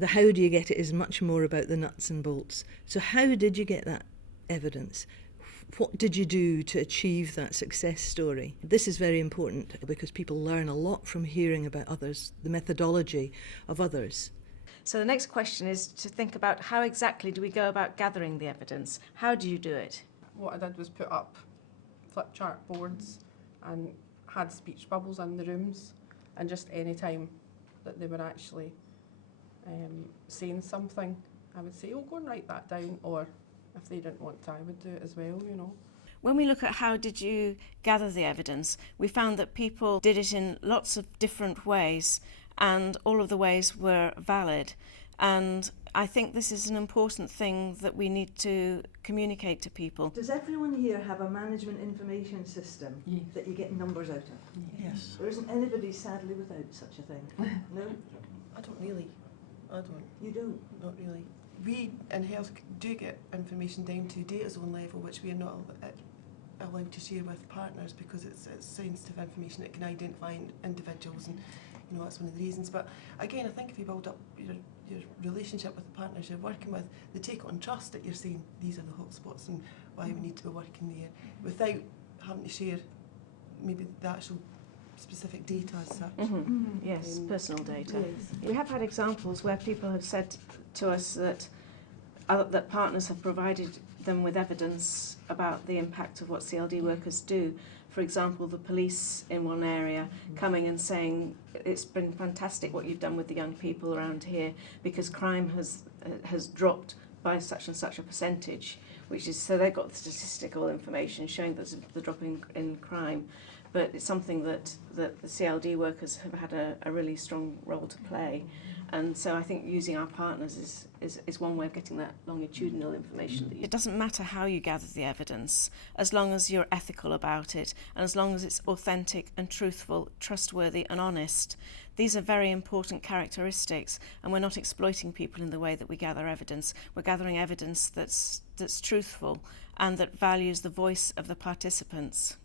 The how do you get it is much more about the nuts and bolts. So how did you get that evidence? What did you do to achieve that success story? This is very important because people learn a lot from hearing about others, the methodology of others. So the next question is to think about how exactly do we go about gathering the evidence? How do you do it? What I did was put up flip chart boards and had speech bubbles in the rooms, and just any time that they were actually saying something, I would say, oh, go and write that down, or if they didn't want to, I would do it as well, you know. When we look at how did you gather the evidence, we found that people did it in lots of different ways, and all of the ways were valid. And I think this is an important thing that we need to communicate to people. Does everyone here have a management information system that you get numbers out of? Yes. There isn't anybody, sadly, without such a thing. No? I don't really. I don't. You don't? Not really. We in health do get information down to data zone level, which we are not allowed to share with partners because it's sensitive information that can identify individuals, and you know that's one of the reasons. But again, I think if you build up your relationship with the partners you're working with, they take it on trust that you're saying these are the hotspots and why we need to be working there, without having to share maybe the actual specific data as such. Yes, personal data. Yes. We have had examples where people have said to us that partners have provided them with evidence about the impact of what CLD workers do. For example, the police in one area coming and saying, it's been fantastic what you've done with the young people around here because crime has dropped by such and such a percentage, which is, so they've got the statistical information showing that there's the drop in crime. But it's something that the CLD workers have had a really strong role to play. And so I think using our partners is one way of getting that longitudinal information. It doesn't matter how you gather the evidence, as long as you're ethical about it, and as long as it's authentic and truthful, trustworthy and honest. These are very important characteristics, and we're not exploiting people in the way that we gather evidence. We're gathering evidence that's truthful and that values the voice of the participants.